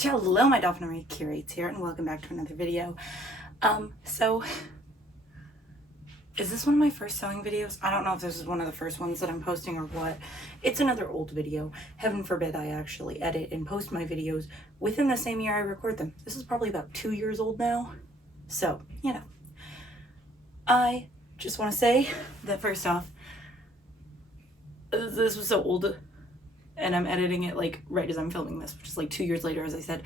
Hello, my Dolphinary curates here, and welcome back to another video. So, is this one of my first sewing videos? I don't know if this is one of the first ones that I'm posting or what. It's another old video. Heaven forbid I actually edit and post my videos within the same year I record them. This is probably about 2 years old now. So, you know. I just want to say that first off, this was so old, and I'm editing it like right as I'm filming this, which is like 2 years later, as I said.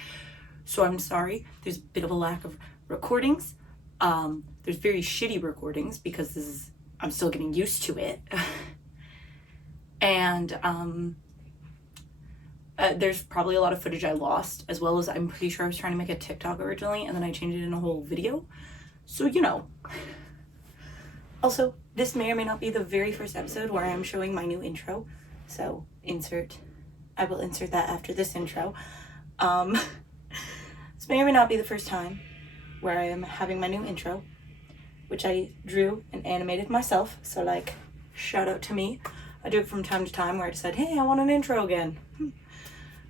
So I'm sorry, there's a bit of a lack of recordings. There's very shitty recordings because I'm still getting used to it. And there's probably a lot of footage I lost, as well as I'm pretty sure I was trying to make a TikTok originally and then I changed it in a whole video. So, you know. Also, this may or may not be the very first episode where I'm showing my new intro. So I will insert that after this intro. This may or may not be the first time where I am having my new intro, which I drew and animated myself. So like, shout out to me. I do it from time to time where I decide, hey, I want an intro again.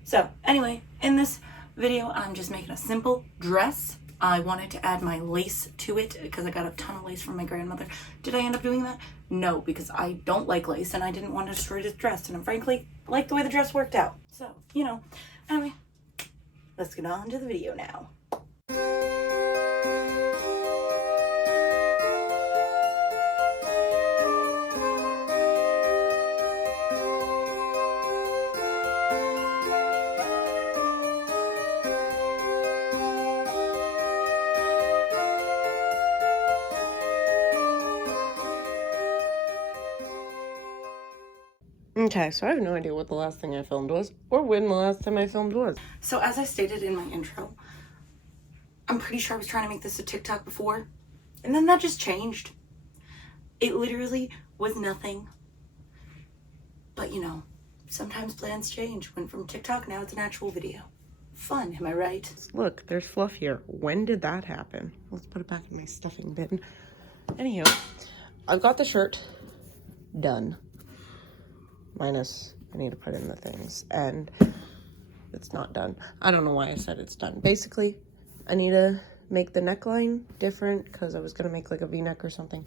So anyway, in this video, I'm just making a simple dress. I wanted to add my lace to it because I got a ton of lace from my grandmother. Did I end up doing that? No, because I don't like lace and I didn't want to destroy this dress. And I frankly like the way the dress worked out. So, you know, anyway, let's get on to the video now. Okay, so I have no idea what the last thing I filmed was, or when the last time I filmed was. So as I stated in my intro, I'm pretty sure I was trying to make this a TikTok before, and then that just changed. It literally was nothing. But you know, sometimes plans change. Went from TikTok, now it's an actual video. Fun, am I right? Look, there's fluff here. When did that happen? Let's put it back in my stuffing bin. Anywho, I've got the shirt done. Minus, I need to put in the things, and it's not done. I don't know why I said it's done. Basically, I need to make the neckline different because I was going to make like a v-neck or something.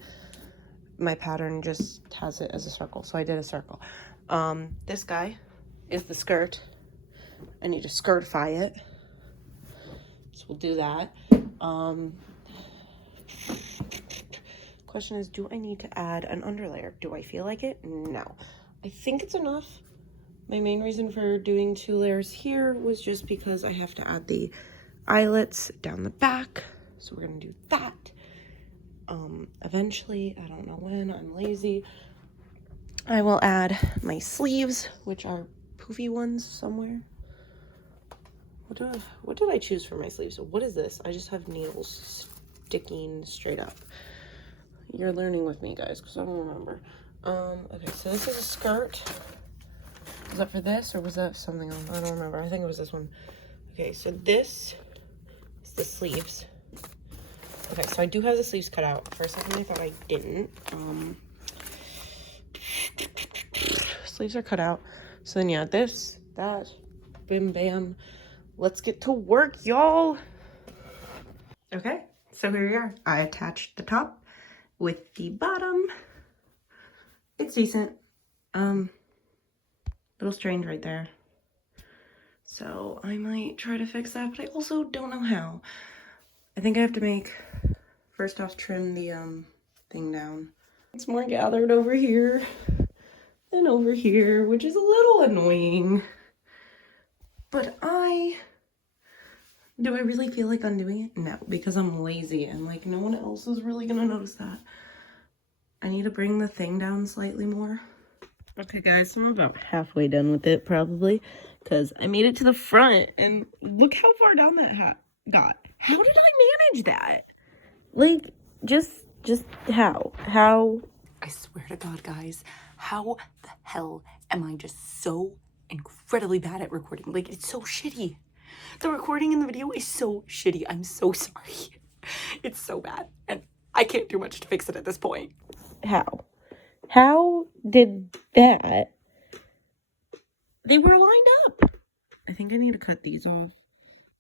My pattern just has it as a circle, so I did a circle. This guy is the skirt. I need to skirtify it, so we'll do that. Question is, do I need to add an underlayer? Do I feel like it? No. I think it's enough. My main reason for doing 2 layers here was just because I have to add the eyelets down the back. So we're gonna do that. Eventually, I don't know when, I'm lazy. I will add my sleeves, which are poofy ones somewhere. What did I choose for my sleeves? What is this? I just have needles sticking straight up. You're learning with me, guys, because I don't remember. Okay, so this is a skirt. Was that for this, or was that something else? I don't remember. I think it was this one. Okay, so this is the sleeves. Okay, so I do have the sleeves cut out. For a second, I thought I didn't. Sleeves are cut out. So then, yeah, this, that, bim, bam. Let's get to work, y'all. Okay, so here we are. I attached the top with the bottom. It's decent. Little strange right there. So I might try to fix that, but I also don't know how. I think I have to first off, trim the thing down. It's more gathered over here than over here, which is a little annoying. But do I really feel like undoing it? No, because I'm lazy and like no one else is really gonna notice that. I need to bring the thing down slightly more. Okay, guys, I'm about halfway done with it, probably, because I made it to the front, and look how far down that hat got. How did I manage that? Like, just how? How? I swear to God, guys, how the hell am I just so incredibly bad at recording? Like, it's so shitty. The recording in the video is so shitty. I'm so sorry. It's so bad, and I can't do much to fix it at this point. How did that? They were lined up. I think I need to cut these off.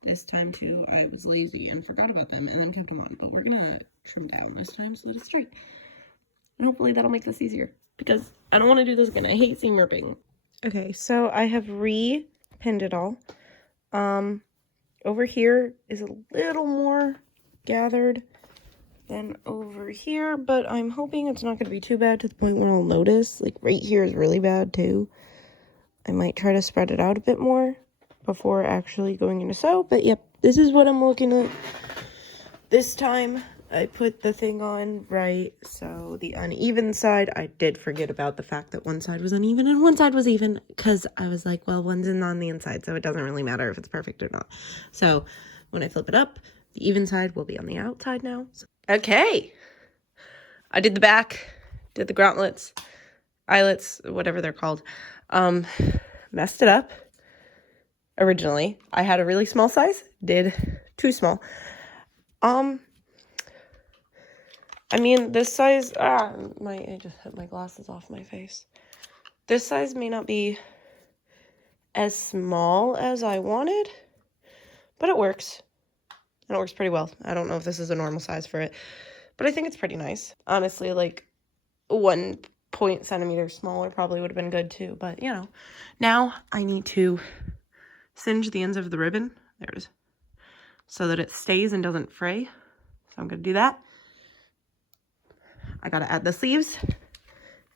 This time too, I was lazy and forgot about them and then kept them on. But we're gonna trim down this time so that it's straight. And hopefully that'll make this easier because I don't want to do this again. I hate seam ripping. Okay, so I have re-pinned it all. Over here is a little more gathered than over here, but I'm hoping it's not going to be too bad to the point where I'll notice. Like right here is really bad too. I might try to spread it out a bit more before actually going into sew, but yep, this is what I'm looking at. This time I put the thing on right, so the uneven side, I did forget about the fact that one side was uneven and one side was even, because I was like, well, one's on the inside, so it doesn't really matter if it's perfect or not. So when I flip it up, the even side will be on the outside now. Okay, I did the back, did the gauntlets, eyelets, whatever they're called. Messed it up. Originally, I had a really small size, did too small. I mean, this size, I just hit my glasses off my face. This size may not be as small as I wanted, but it works. And it works pretty well. I don't know if this is a normal size for it, but I think it's pretty nice. Honestly, like 1 centimeter smaller probably would have been good too, but you know. Now I need to singe the ends of the ribbon. There it is. So that it stays and doesn't fray. So I'm going to do that. I gotta add the sleeves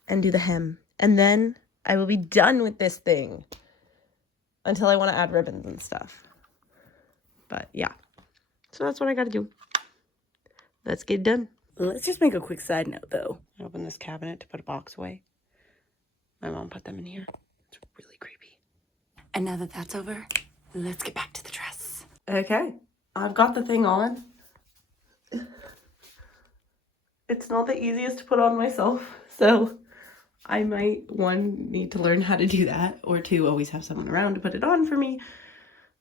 and do the hem. And then I will be done with this thing until I want to add ribbons and stuff. But yeah, so that's what I gotta do. Let's get done. Let's just make a quick side note though. I opened this cabinet to put a box away. My mom put them in here. It's really creepy. And now that that's over, let's get back to the dress. Okay, I've got the thing on. It's not the easiest to put on myself, so I might, 1, need to learn how to do that, or 2, always have someone around to put it on for me,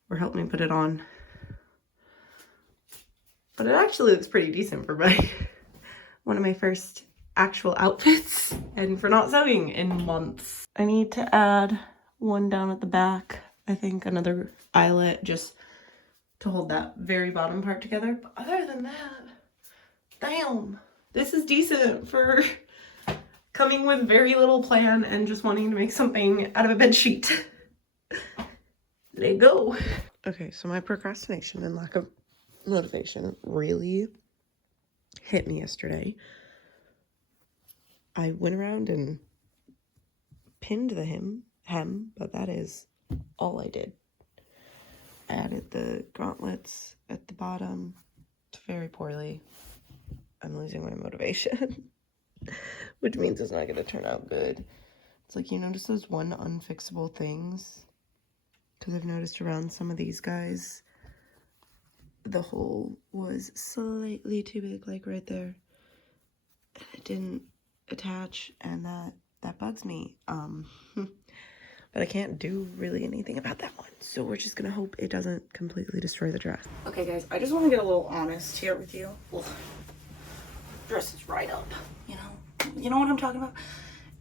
or help me put it on. But it actually looks pretty decent for one of my first actual outfits, and for not sewing in months. I need to add one down at the back, I think another eyelet, just to hold that very bottom part together. But other than that, damn. This is decent for coming with very little plan and just wanting to make something out of a bed sheet. Let go. Okay, so my procrastination and lack of motivation really hit me yesterday. I went around and pinned the hem, but that is all I did. I added the gauntlets at the bottom very poorly. I'm losing my motivation, which means it's not going to turn out good. It's like, you notice those unfixable things? Because I've noticed around some of these guys, the hole was slightly too big, like right there. And it didn't attach, and that bugs me. But I can't do really anything about that one. So we're just going to hope it doesn't completely destroy the dress. Okay guys, I just want to get a little honest here with you. Ugh. Dress is right up, you know what I'm talking about.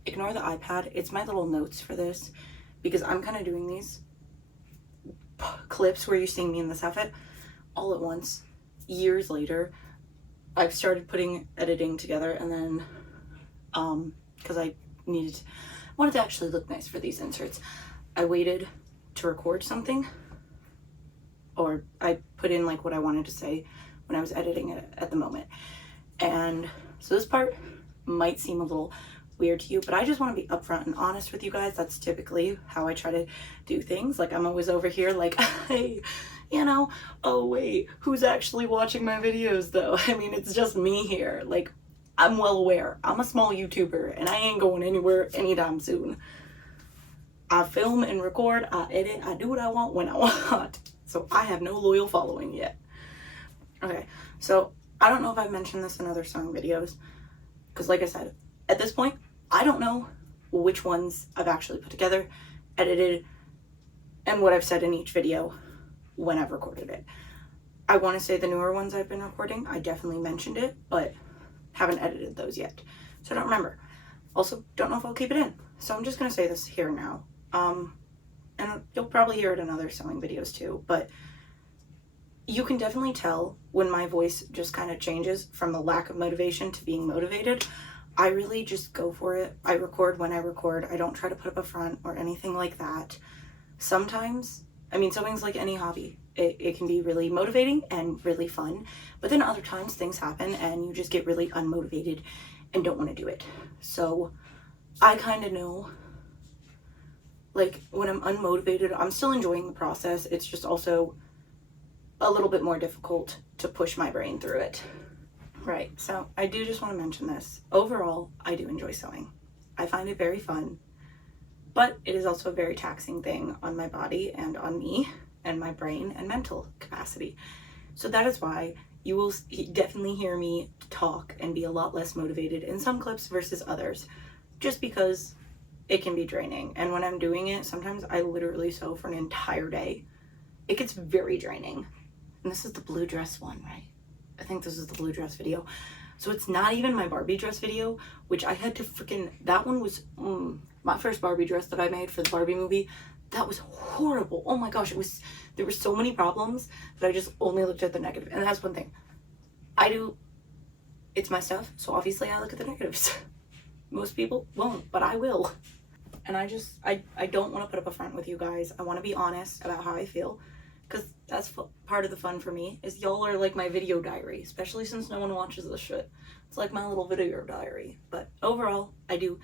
Ignore the iPad. It's my little notes for this, because I'm kind of doing these clips where you're seeing me in this outfit all at once. Years later, I've started putting editing together, and then because I wanted to actually look nice for these inserts, I waited to record something, or I put in like what I wanted to say when I was editing it at the moment. And so this part might seem a little weird to you, but I just want to be upfront and honest with you guys. That's typically how I try to do things. Like, I'm always over here like, hey, oh wait, who's actually watching my videos though? I mean, it's just me here. Like, I'm well aware I'm a small YouTuber and I ain't going anywhere anytime soon. I film and record, I edit, I do what I want when I want. So I have no loyal following yet. Okay, so I don't know if I've mentioned this in other sewing videos, because like I said, at this point, I don't know which ones I've actually put together, edited, and what I've said in each video when I've recorded it. I want to say the newer ones I've been recording, I definitely mentioned it, but haven't edited those yet. So I don't remember. Also, don't know if I'll keep it in. So I'm just going to say this here now. And you'll probably hear it in other sewing videos too, but you can definitely tell when my voice just kind of changes from a lack of motivation to being motivated. I really just go for it. I record when I record. I don't try to put up a front or anything like that. Sometimes, I mean, sewing's like any hobby. It can be really motivating and really fun, but then other times things happen and you just get really unmotivated and don't want to do it. So I kind of know, like, when I'm unmotivated, I'm still enjoying the process. It's just also a little bit more difficult to push my brain through it. Right, so I do just want to mention this. Overall, I do enjoy sewing. I find it very fun, but it is also a very taxing thing on my body and on me and my brain and mental capacity. So that is why you will definitely hear me talk and be a lot less motivated in some clips versus others, just because it can be draining. And when I'm doing it, sometimes I literally sew for an entire day. It gets very draining. And this is the blue dress one, right? I think this is the blue dress video. So it's not even my Barbie dress video, which I had to freaking, that one was my first Barbie dress that I made for the Barbie movie. That was horrible. Oh my gosh, there were so many problems that I just only looked at the negative. And that's one thing. It's my stuff, so obviously I look at the negatives. Most people won't, but I will. And I don't want to put up a front with you guys. I want to be honest about how I feel, because that's part of the fun for me, is y'all are like my video diary, especially since no one watches this shit. It's like my little video diary. But overall, I do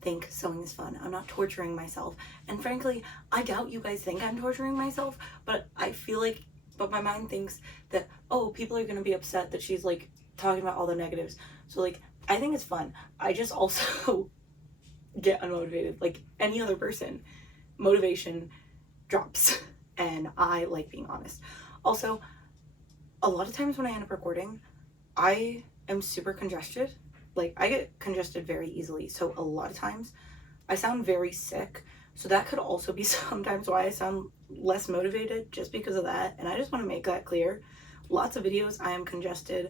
think sewing is fun. I'm not torturing myself. And frankly, I doubt you guys think I'm torturing myself, but I feel like, but my mind thinks that, oh, people are going to be upset that she's like talking about all the negatives. So like, I think it's fun. I just also get unmotivated like any other person. Motivation drops. And I like being honest. Also, a lot of times when I end up recording, I am super congested. Like, I get congested very easily. So a lot of times I sound very sick. So that could also be sometimes why I sound less motivated, just because of that. And I just want to make that clear. Lots of videos I am congested,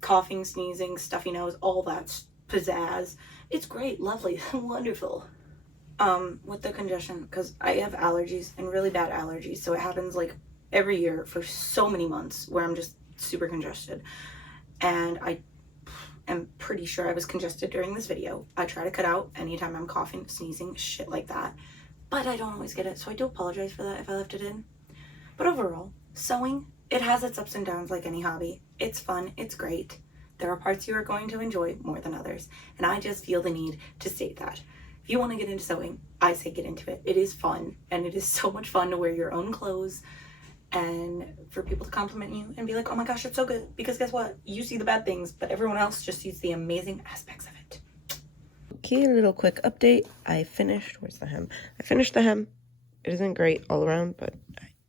coughing, sneezing, stuffy nose, all that pizzazz. It's great, lovely, wonderful. With the congestion, because I have allergies and really bad allergies, so it happens like every year for so many months where I'm just super congested. And I am pretty sure I was congested during this video. I try to cut out anytime I'm coughing, sneezing, shit like that, but I don't always get it, so I do apologize for that if I left it in. But overall, sewing, it has its ups and downs like any hobby. It's fun, it's great. There are parts you are going to enjoy more than others, and I just feel the need to state that. If you want to get into sewing, I say get into it. It is fun, and it is so much fun to wear your own clothes and for people to compliment you and be like, oh my gosh, it's so good. Because guess what? You see the bad things, but everyone else just sees the amazing aspects of it. Okay, a little quick update. Where's the hem? I finished the hem. It isn't great all around, but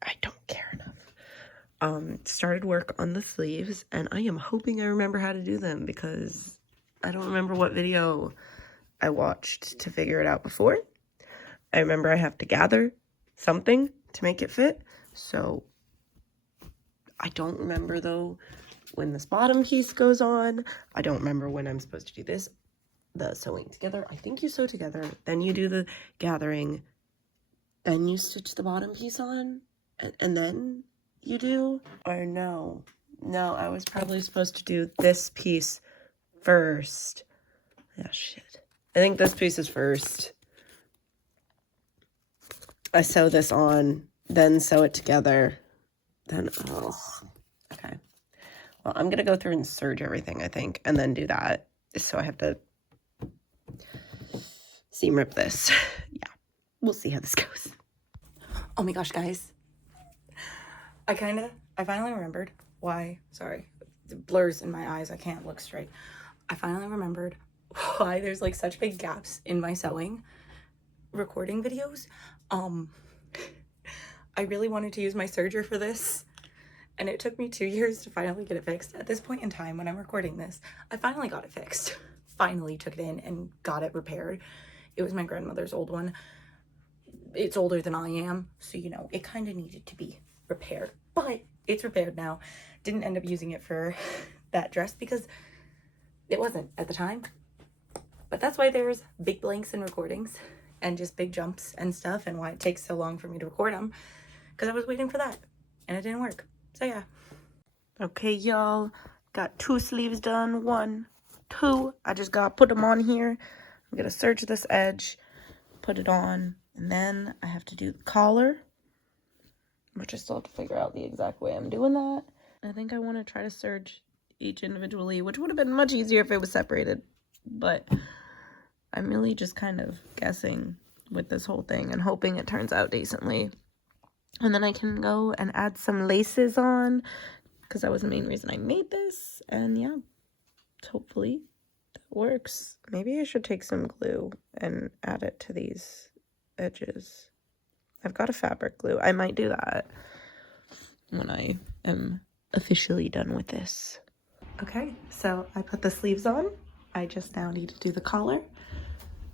I don't care enough. Started work on the sleeves, and I am hoping I remember how to do them, because I don't remember what video I watched to figure it out before. I remember I have to gather something to make it fit. So I don't remember though when this bottom piece goes on. I don't remember when I'm supposed to do this. The sewing together. I think you sew together, then you do the gathering, then you stitch the bottom piece on, and then you do, or no, I was probably supposed to do this piece first. Yeah, shit. I think this piece is first. I sew this on, then sew it together, then okay. Well, I'm gonna go through and serge everything, I think, and then do that. So I have to seam rip this. Yeah, we'll see how this goes. Oh my gosh, guys. I finally remembered why, sorry, it blurs in my eyes, I can't look straight. I finally remembered why there's like such big gaps in my sewing recording videos. I really wanted to use my serger for this, and it took me 2 years to finally get it fixed. At this point in time when I'm recording this, I finally got it fixed. Finally took it in and got it repaired. It was my grandmother's old one. It's older than I am, so you know, it kind of needed to be repaired, but it's repaired now. Didn't end up using it for that dress because it wasn't at the time. But that's why there's big blanks in recordings and just big jumps and stuff, and why it takes so long for me to record them, because I was waiting for that and it didn't work. So yeah. Okay, y'all. Got 2 sleeves done. 1, 2. I just gotta put them on here. I'm gonna serge this edge, put it on, and then I have to do the collar, which I still have to figure out the exact way I'm doing that. I think I want to try to serge each individually, which would have been much easier if it was separated, but I'm really just kind of guessing with this whole thing and hoping it turns out decently. And then I can go and add some laces on, because that was the main reason I made this. And yeah, hopefully that works. Maybe I should take some glue and add it to these edges. I've got a fabric glue. I might do that when I am officially done with this. Okay, so I put the sleeves on. I just now need to do the collar.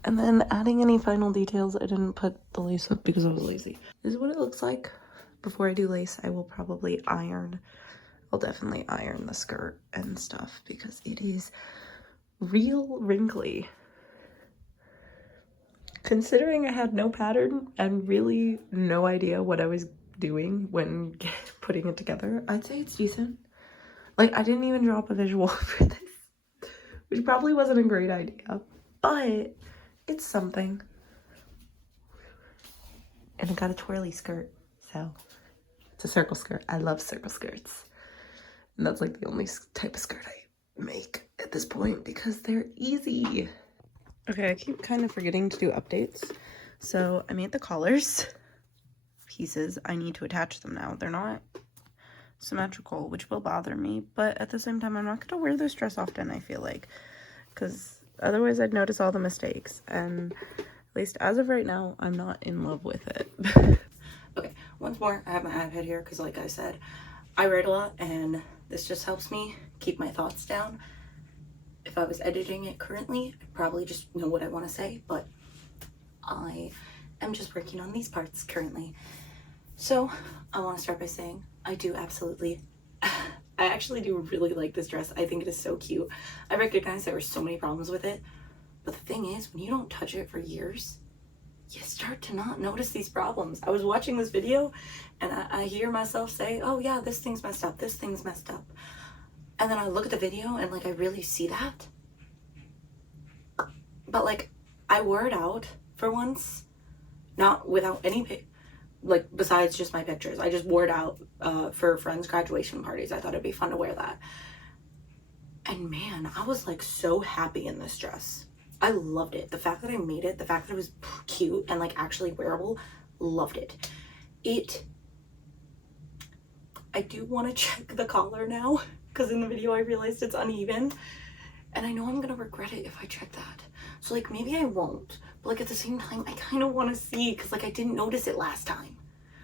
And then adding any final details, I didn't put the lace up because I was lazy. This is what it looks like. Before I do lace, I will probably iron. I'll definitely iron the skirt and stuff because it is real wrinkly. Considering I had no pattern and really no idea what I was doing when putting it together, I'd say it's decent. Like, I didn't even drop a visual for this, which probably wasn't a great idea, but it's something. And I got a twirly skirt, so it's a circle skirt. I love circle skirts. And that's like the only type of skirt I make at this point because they're easy. Okay, I keep kind of forgetting to do updates. So I made the collars pieces. I need to attach them now. They're not symmetrical, which will bother me, but at the same time, I'm not going to wear this dress often, I feel like, because otherwise I'd notice all the mistakes, and at least as of right now, I'm not in love with it. Okay, once more, I have my iPad here because, like I said, I write a lot, and this just helps me keep my thoughts down. If I was editing it currently, I'd probably just know what I want to say, but I am just working on these parts currently. So I want to start by saying I do absolutely, I actually do really like this dress. I think it is so cute. I recognize there were so many problems with it, but the thing is, when you don't touch it for years, you start to not notice these problems. I was watching this video and I hear myself say, oh yeah, this thing's messed up, this thing's messed up. And then I look at the video and like I really see that. But like I wore it out for once, not without any like besides just my pictures. I just wore it out for friends' graduation parties. I thought it'd be fun to wear that. And man, I was like so happy in this dress. I loved it. The fact that I made it, the fact that it was cute and like actually wearable, loved it. I do want to check the collar now because in the video I realized it's uneven. And I know I'm gonna regret it if I check that. So like maybe I won't, but like at the same time I kind of want to see because like I didn't notice it last time.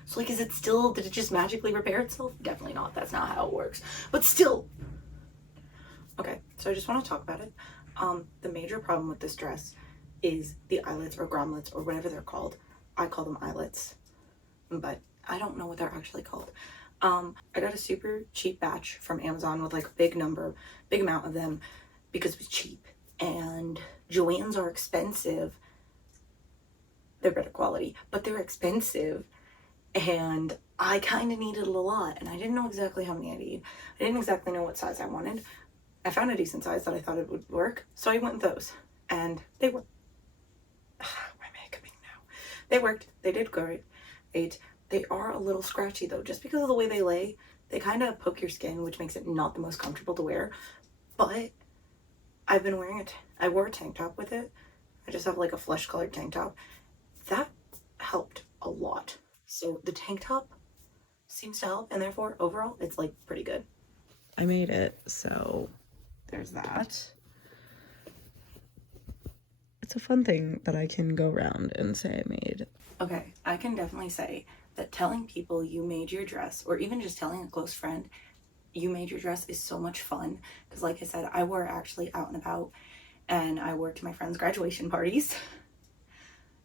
So like, is it still, did it just magically repair itself? Definitely not. That's not how it works. But still. Okay, so I just want to talk about it. The major problem with this dress is the eyelets or grommets or whatever they're called. I call them eyelets, but I don't know what they're actually called. I got a super cheap batch from Amazon with like a big amount of them because it was cheap. And Joann's are expensive. They're better quality, but they're expensive. And I kind of needed a lot, and I didn't know exactly how many I need. I didn't exactly know what size I wanted. I found a decent size that I thought it would work, so I went with those, and they worked. My makeuping now. They worked. They did great. They are a little scratchy though, just because of the way they lay. They kind of poke your skin, which makes it not the most comfortable to wear. But I've been wearing it. I wore a tank top with it. I just have like a flesh colored tank top. That helped a lot. So the tank top seems to help, and therefore overall it's like pretty good. I made it, so there's that. It's a fun thing that I can go around and say I made. Okay, I can definitely say that telling people you made your dress, or even just telling a close friend you made your dress, is so much fun. Because like I said, I wore it actually out and about, and I wore it to my friends' graduation parties.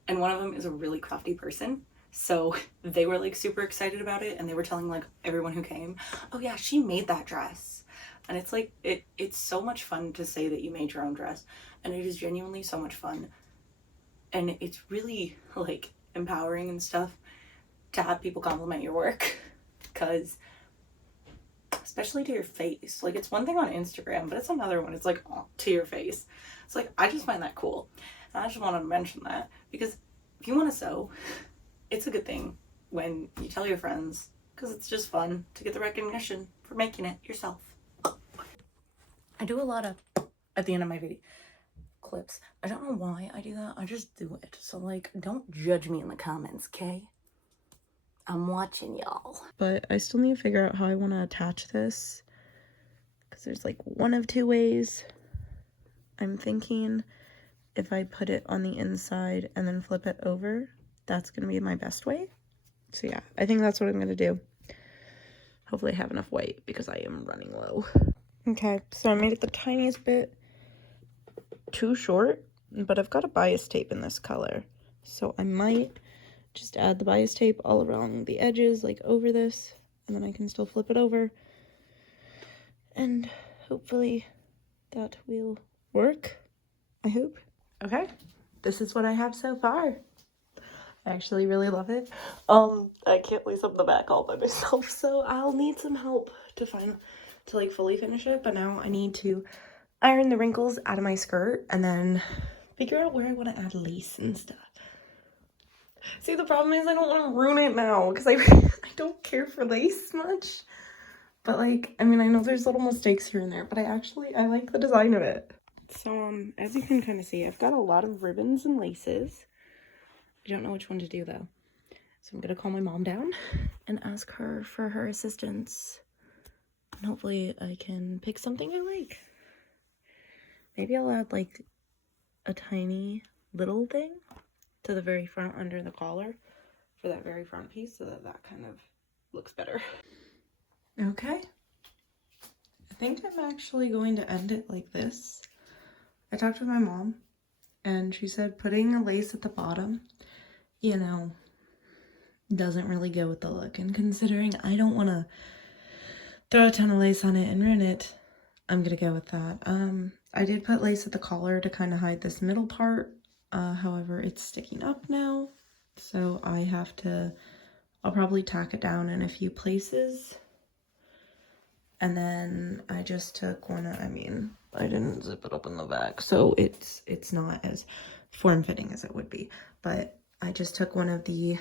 And one of them is a really crafty person. So they were like super excited about it, and they were telling like everyone who came, oh yeah, she made that dress. And it's like, it's so much fun to say that you made your own dress, and it is genuinely so much fun. And it's really like empowering and stuff to have people compliment your work, because especially to your face. Like, it's one thing on Instagram, but it's another one. It's like to your face. It's like, I just find that cool. And I just wanted to mention that because if you want to sew, it's a good thing when you tell your friends, because it's just fun to get the recognition for making it yourself. I do a lot of, at the end of my video clips, I don't know why I do that, I just do it. So like, don't judge me in the comments, okay? I'm watching y'all. But I still need to figure out how I want to attach this, because there's like one of two ways. I'm thinking if I put it on the inside and then flip it over, that's going to be my best way. So yeah, I think that's what I'm going to do. Hopefully I have enough weight because I am running low. Okay, so I made it the tiniest bit too short, but I've got a bias tape in this color. So I might just add the bias tape all around the edges, like over this, and then I can still flip it over. And hopefully that will work, I hope. Okay, this is what I have so far. I actually really love it. I can't lace up the back all by myself, so I'll need some help to like fully finish it. But now I need to iron the wrinkles out of my skirt and then figure out where I want to add lace and stuff. See, the problem is I don't want to ruin it now because I don't care for lace much. But like, I mean, I know there's little mistakes here and there, but I like the design of it. So as you can kind of see, I've got a lot of ribbons and laces. I don't know which one to do though. So I'm gonna call my mom down and ask her for her assistance. And hopefully I can pick something I like. Maybe I'll add like a tiny little thing to the very front under the collar for that very front piece so that that kind of looks better. Okay. I think I'm actually going to end it like this. I talked with my mom and she said putting a lace at the bottom, you know, doesn't really go with the look. And considering I don't want to throw a ton of lace on it and ruin it, I'm gonna go with that. I did put lace at the collar to kind of hide this middle part. However, it's sticking up now, so I'll probably tack it down in a few places. And then I just took I didn't zip it up in the back, so it's not as form-fitting as it would be. But I just took one of the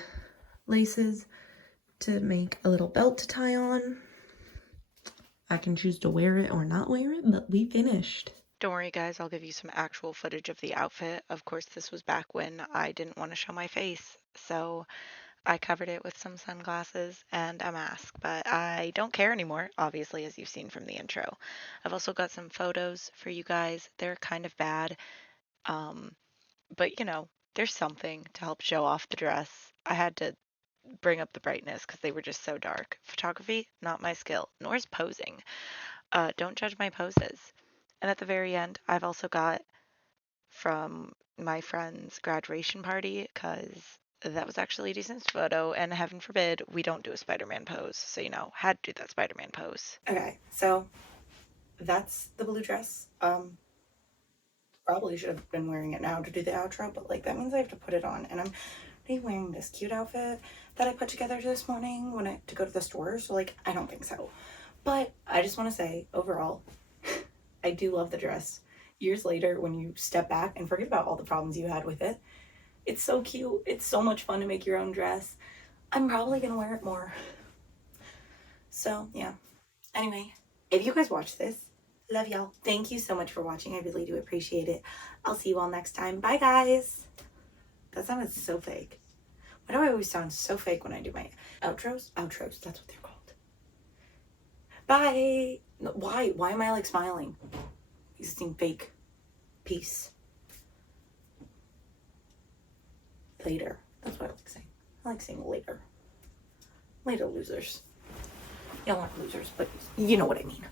laces to make a little belt to tie on. I can choose to wear it or not wear it, but we finished. Don't worry guys, I'll give you some actual footage of the outfit. Of course, this was back when I didn't want to show my face, so I covered it with some sunglasses and a mask, but I don't care anymore, obviously, as you've seen from the intro. I've also got some photos for you guys. They're kind of bad, but you know, there's something to help show off the dress. I had to bring up the brightness because they were just so dark. Photography, not my skill, nor is posing. Don't judge my poses. And at the very end, I've also got from my friend's graduation party, because that was actually a decent photo, and heaven forbid we don't do a Spider-Man pose. So, you know, had to do that Spider-Man pose. Okay, so that's the blue dress. Probably should have been wearing it now to do the outro, but like that means I have to put it on, and I'm wearing this cute outfit that I put together this morning to go to the store, so like I don't think so. But I just want to say overall I do love the dress. Years later, when you step back and forget about all the problems you had with it, it's so cute. It's so much fun to make your own dress. I'm probably gonna wear it more. So yeah, anyway, if you guys watch this, love y'all. Thank you so much for watching. I really do appreciate it. I'll see you all next time. Bye guys. That sounded so fake. Why do I always sound so fake when I do my outros? Outros, that's what they're called. Bye. No, why am I like smiling? Existing fake. Peace. Later. That's what I like saying. I like saying later. Later, losers. Y'all aren't losers, but you know what I mean.